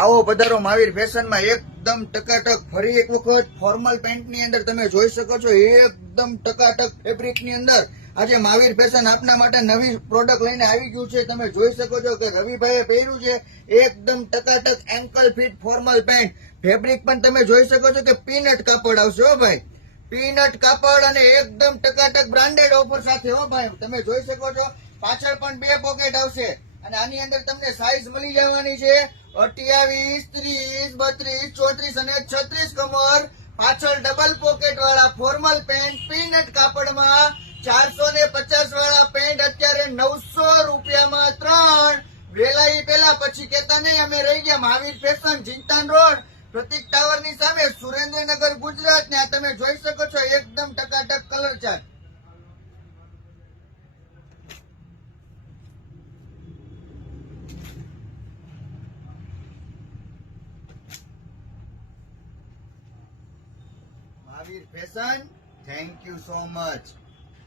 આવો પધારો મહાવીર ફેશનમાં એકદમ ટકાટક. ફરી એક વખત ફોર્મલ પેન્ટની અંદર તમે જોઈ શકો છો, એકદમ ટકાટક ફેબ્રિકની અંદર. આજે મહાવીર ફેશન આપના માટે નવી પ્રોડક્ટ લઈને આવી ગયું છે. તમે જોઈ શકો છો કે રવિભાઈએ પહેર્યું છે, એકદમ ટકાટક ankle fit formal pant fabric પણ તમે જોઈ શકો છો કે પીનટ કાપડ આવશે, હો ભાઈ. પીનટ કાપડ અને એકદમ ટકાટક બ્રાન્ડેડ ઓફર સાથે, હો ભાઈ. તમે જોઈ શકો છો, પાછળ પણ બે પોકેટ આવશે. અને આની અંદર તમને સાઈઝ મળી જવાની છે. અઠ્યાવીસ, ત્રીસ, બત્રીસ, ચોત્રીસ અને છત્રીસ કમર. પાછળ ડબલ પોકેટ વાળા ફોર્મલ પેન્ટ પીનટ કાપડમાં ચારસો ને પચાસ વાળા પેન્ટ અત્યારે નવસો રૂપિયામાં ત્રણ. વેલાઈ પેલા પછી કેતા નહીં, અમે રહી ગયા મહાવીર ફેશન ચિંતાન રોડ. પ્રતિક ટાવરની સામે સુરેન્દ્રનગર ગુજરાત ને આ તમે જોઈ શકો છો, એકદમ ટકાટક colour chart Mahavir fashion thank you so much